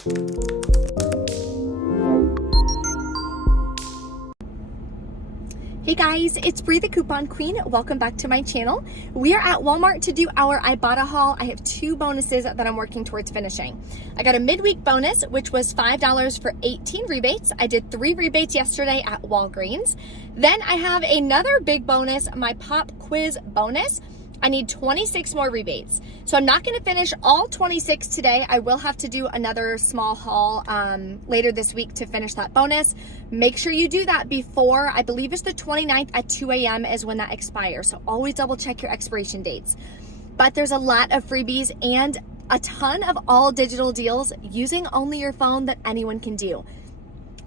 Hey guys, it's Bree the Coupon Queen. Welcome back to my channel. We are at Walmart to do our Ibotta haul. I have 2 bonuses that I'm working towards finishing. I got a midweek bonus, which was $5 for 18 rebates. I did 3 rebates yesterday at Walgreens. Then I have another big bonus, my pop quiz bonus. I need 26 more rebates. So I'm not gonna finish all 26 today. I will have to do another small haul later this week to finish that bonus. Make sure you do that before, I believe it's the 29th at 2 a.m. is when that expires. So always double check your expiration dates. But there's a lot of freebies and a ton of all digital deals using only your phone that anyone can do.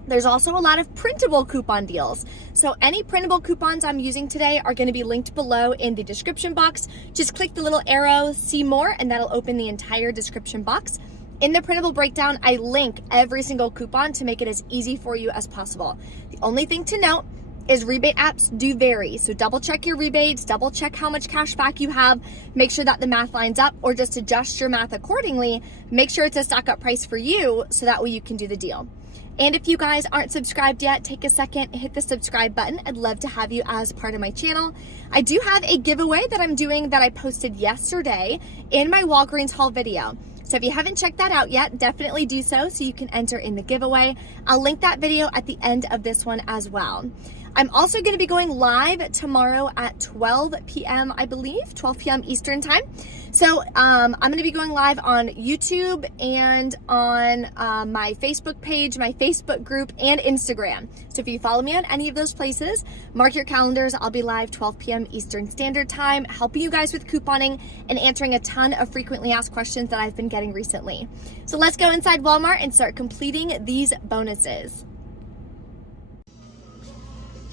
There's also a lot of printable coupon deals. So any printable coupons I'm using today are gonna be linked below in the description box. Just click the little arrow, see more, and that'll open the entire description box. In the printable breakdown, I link every single coupon to make it as easy for you as possible. The only thing to note is rebate apps do vary. So double check your rebates, double check how much cash back you have, make sure that the math lines up, or just adjust your math accordingly. Make sure it's a stock up price for you so that way you can do the deal. And if you guys aren't subscribed yet, take a second, hit the subscribe button. I'd love to have you as part of my channel. I do have a giveaway that I'm doing that I posted yesterday in my Walgreens haul video. So if you haven't checked that out yet, definitely do so you can enter in the giveaway. I'll link that video at the end of this one as well. I'm also going to be going live tomorrow at 12 p.m. I believe, 12 p.m. Eastern time. So I'm going to be going live on YouTube and on my Facebook page, my Facebook group, and Instagram. So if you follow me on any of those places, mark your calendars. I'll be live 12 p.m. Eastern Standard Time, helping you guys with couponing and answering a ton of frequently asked questions that I've been getting recently. So let's go inside Walmart and start completing these bonuses.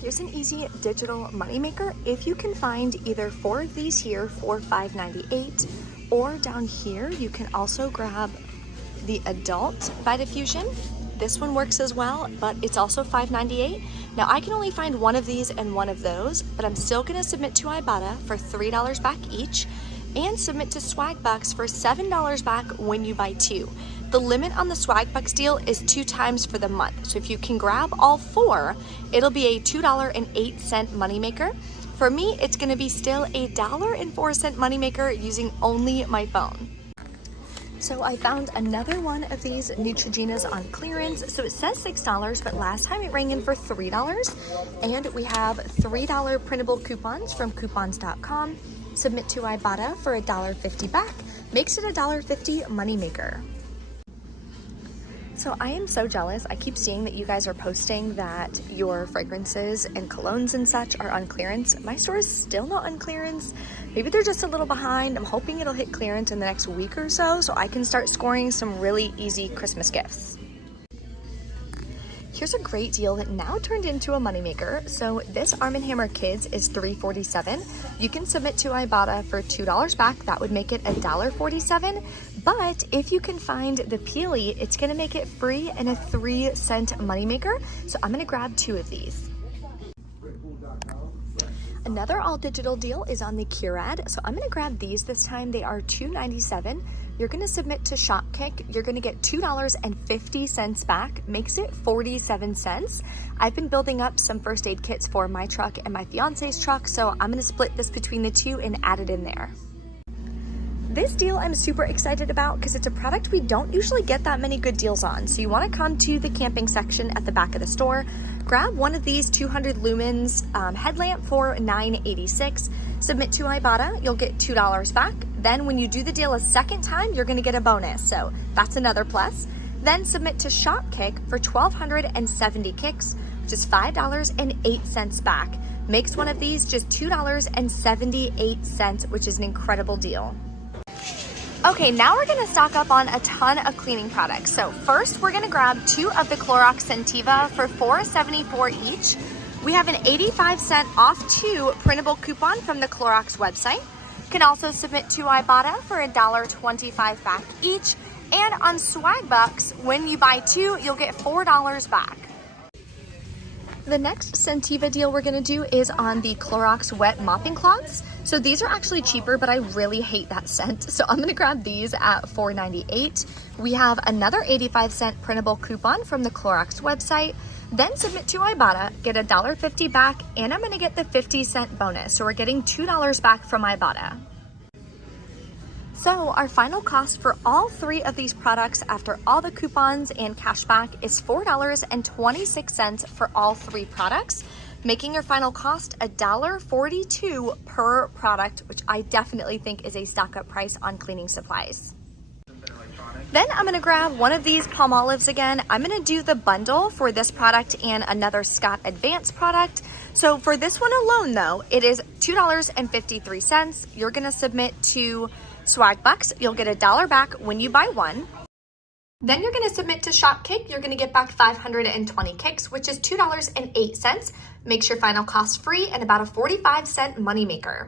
Here's an easy digital moneymaker. If you can find either 4 of these here for $5.98, or down here, you can also grab the adult Vitafusion. This one works as well, but it's also $5.98. Now I can only find 1 of these and 1 of those, but I'm still gonna submit to Ibotta for $3 back each, and submit to Swagbucks for $7 back when you buy 2. The limit on the Swagbucks deal is 2 times for the month. So if you can grab all 4, it'll be a $2.08 moneymaker. For me, it's gonna be still a $1.04 moneymaker using only my phone. So I found another one of these Neutrogenas on clearance. So it says $6, but last time it rang in for $3. And we have $3 printable coupons from coupons.com. Submit to Ibotta for $1.50 back. Makes it a $1.50 moneymaker. So I am so jealous. I keep seeing that you guys are posting that your fragrances and colognes and such are on clearance. My store is still not on clearance. Maybe they're just a little behind. I'm hoping it'll hit clearance in the next week or so I can start scoring some really easy Christmas gifts. Here's a great deal that now turned into a moneymaker. So this Arm & Hammer Kids is $3.47. You can submit to Ibotta for $2 back. That would make it a $1.47. But if you can find the Peely, it's gonna make it free and a 3-cent moneymaker. So I'm gonna grab 2 of these. Another all digital deal is on the Curad. So I'm gonna grab these this time. They are $2.97. You're gonna submit to Shopkick. You're gonna get $2.50 back, makes it 47 cents. I've been building up some first aid kits for my truck and my fiance's truck, so I'm gonna split this between the 2 and add it in there. This deal I'm super excited about because it's a product we don't usually get that many good deals on. So you wanna come to the camping section at the back of the store, grab one of these 200 lumens headlamp for $9.86, submit to Ibotta, you'll get $2 back. Then when you do the deal a second time, you're gonna get a bonus, so that's another plus. Then submit to Shopkick for 1,270 kicks, which is $5.08 back. Makes one of these just $2.78, which is an incredible deal. Okay, now we're gonna stock up on a ton of cleaning products. So first, we're gonna grab 2 of the Clorox Scentiva for $4.74 each. We have an 85-cent off 2 printable coupon from the Clorox website. You can also submit to Ibotta for $1.25 back each. And on Swagbucks, when you buy 2, you'll get $4 back. The next Scentiva deal we're gonna do is on the Clorox wet mopping cloths. So these are actually cheaper, but I really hate that scent. So I'm gonna grab these at $4.98. We have another 85-cent printable coupon from the Clorox website. Then submit to Ibotta, get $1.50 back, and I'm gonna get the 50-cent bonus. So we're getting $2 back from Ibotta. So our final cost for all three of these products after all the coupons and cash back is $4.26 for all three products, making your final cost $1.42 per product, which I definitely think is a stock-up price on cleaning supplies. Then I'm gonna grab one of these Palmolives again. I'm gonna do the bundle for this product and another Scott Advanced product. So for this one alone though, it is $2.53. You're gonna submit to Swagbucks. You'll get $1 back when you buy one. Then you're gonna submit to Shopkick. You're gonna get back 520 kicks, which is $2.08. Makes your final cost free and about a 45-cent moneymaker.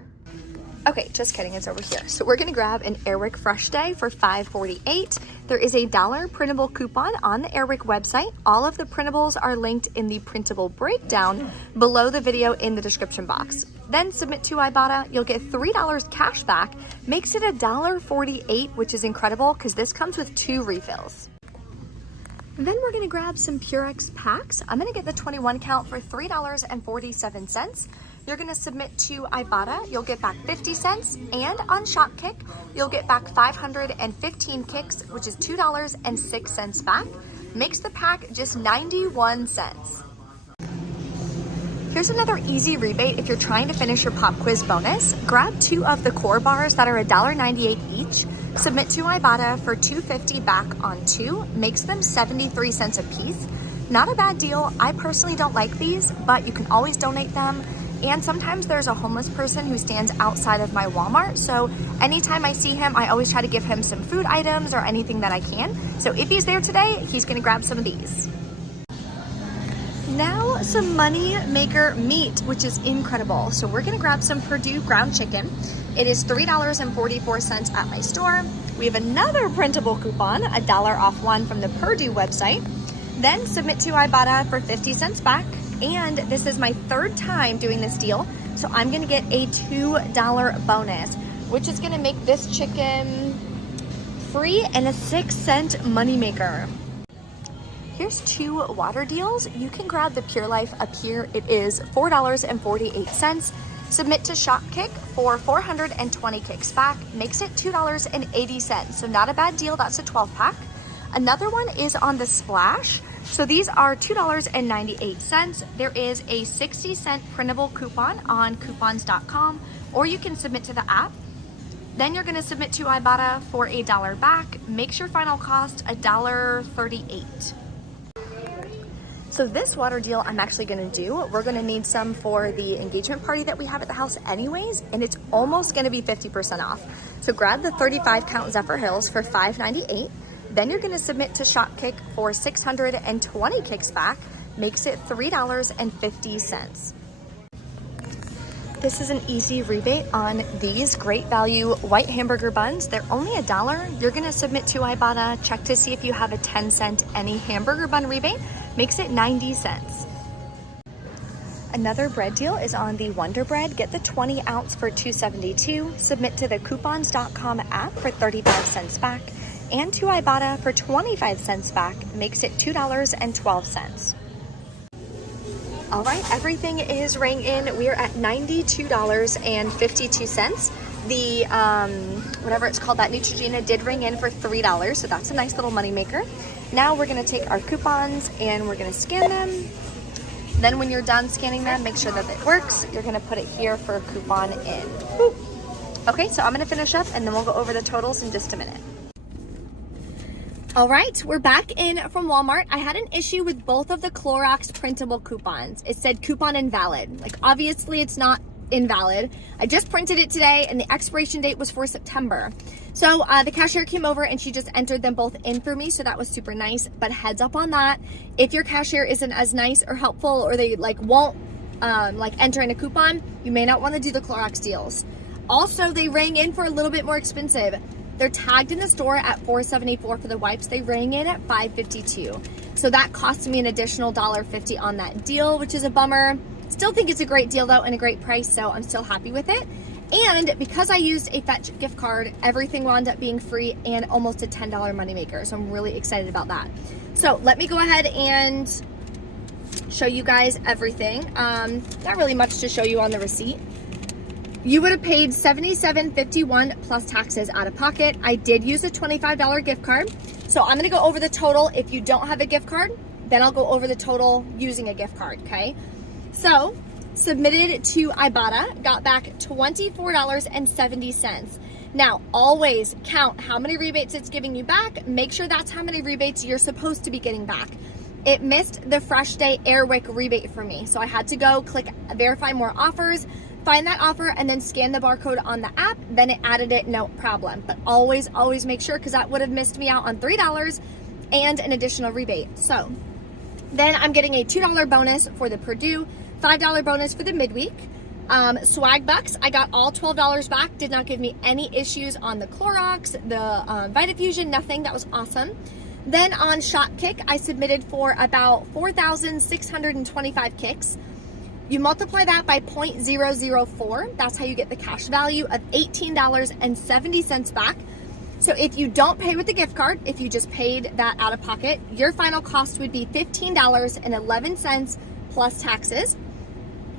Okay, just kidding, it's over here. So we're gonna grab an Airwick Fresh Day for $5.48. There is a $1 printable coupon on the Airwick website. All of the printables are linked in the printable breakdown below the video in the description box. Then submit to Ibotta, you'll get $3 cash back, makes it $1.48, which is incredible because this comes with 2 refills. Then we're gonna grab some Purex packs. I'm gonna get the 21 count for $3.47. You're gonna submit to Ibotta, you'll get back 50 cents, and on Shopkick, you'll get back 515 kicks, which is $2.06 back. Makes the pack just 91 cents. Here's another easy rebate if you're trying to finish your pop quiz bonus. Grab 2 of the core bars that are $1.98 each. Submit to Ibotta for $2.50 back on 2, makes them 73 cents a piece. Not a bad deal. I personally don't like these, but you can always donate them. And sometimes there's a homeless person who stands outside of my Walmart. So anytime I see him, I always try to give him some food items or anything that I can. So if he's there today, he's gonna grab some of these. Now some money maker meat, which is incredible. So we're gonna grab some Purdue ground chicken. It is $3.44 at my store. We have another printable coupon, $1 off one from the Purdue website. Then submit to Ibotta for 50 cents back. And this is my 3rd time doing this deal. So I'm gonna get a $2 bonus, which is gonna make this chicken free and a 6-cent moneymaker. Here's 2 water deals. You can grab the Pure Life up here. It is $4.48. Submit to Shopkick for 420 kicks back, makes it $2.80. So not a bad deal, that's a 12-pack. Another one is on the Splash. So these are $2.98. There is a 60-cent printable coupon on coupons.com, or you can submit to the app. Then you're gonna submit to Ibotta for $1 back, makes your final cost $1.38. So this water deal I'm actually gonna do, we're gonna need some for the engagement party that we have at the house anyways, and it's almost gonna be 50% off. So grab the 35 count Zephyr Hills for $5.98. Then you're gonna submit to Shopkick for 620 kicks back, makes it $3.50. This is an easy rebate on these great value white hamburger buns. They're only $1. You're gonna submit to Ibotta, check to see if you have a 10-cent any hamburger bun rebate, makes it 90 cents. Another bread deal is on the Wonder Bread. Get the 20 ounce for $2.72. Submit to the coupons.com app for 35 cents back. And to Ibotta for 25 cents back, makes it $2.12. All right, everything is rang in. We are at $92.52. The, whatever it's called, that Neutrogena did ring in for $3, so that's a nice little money maker. Now we're gonna take our coupons and we're gonna scan them. Then when you're done scanning them, make sure that it works. You're gonna put it here for coupon in. Boop. Okay, so I'm gonna finish up and then we'll go over the totals in just a minute. All right, we're back in from Walmart. I had an issue with both of the Clorox printable coupons. It said coupon invalid. Like, obviously it's not invalid. I just printed it today and the expiration date was for September. So the cashier came over and she just entered them both in for me, so that was super nice. But heads up on that, if your cashier isn't as nice or helpful, or they won't enter in a coupon, you may not want to do the Clorox deals. Also, they rang in for a little bit more expensive. They're tagged in the store at $4.74 for the wipes. They rang in at $5.52. So that cost me an additional $1.50 on that deal, which is a bummer. Still think it's a great deal though and a great price, so I'm still happy with it. And because I used a Fetch gift card, everything wound up being free and almost a $10 moneymaker. So I'm really excited about that. So let me go ahead and show you guys everything. Not really much to show you on the receipt. You would have paid $77.51 plus taxes out of pocket. I did use a $25 gift card. So I'm gonna go over the total. If you don't have a gift card, then I'll go over the total using a gift card, okay? So, submitted to Ibotta, got back $24.70. Now, always count how many rebates it's giving you back. Make sure that's how many rebates you're supposed to be getting back. It missed the Fresh Day Airwick rebate for me, so I had to go click Verify More Offers, find that offer, and then scan the barcode on the app. Then it added it, no problem. But always make sure, because that would have missed me out on $3 and an additional rebate. So then I'm getting a $2 bonus for the Purdue, $5 bonus for the midweek. Swag bucks, I got all $12 back. Did not give me any issues on the Clorox, the Vitafusion, nothing. That was awesome. Then on Shopkick, I submitted for about 4,625 kicks. You multiply that by 0.004. That's how you get the cash value of $18.70 back. So if you don't pay with the gift card, if you just paid that out of pocket, your final cost would be $15.11 plus taxes.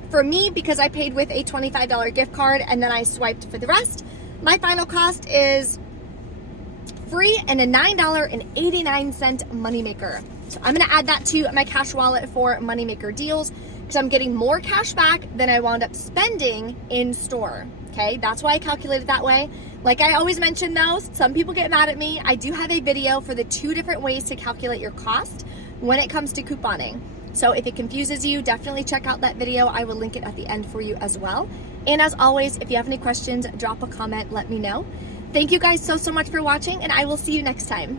For me, because I paid with a $25 gift card and then I swiped for the rest, my final cost is free and a $9.89 moneymaker. So I'm gonna add that to my cash wallet for moneymaker deals, because I'm getting more cash back than I wound up spending in store, okay? That's why I calculated that way. Like I always mention though, some people get mad at me. I do have a video for the 2 different ways to calculate your cost when it comes to couponing. So if it confuses you, definitely check out that video. I will link it at the end for you as well. And as always, if you have any questions, drop a comment, let me know. Thank you guys so much for watching, and I will see you next time.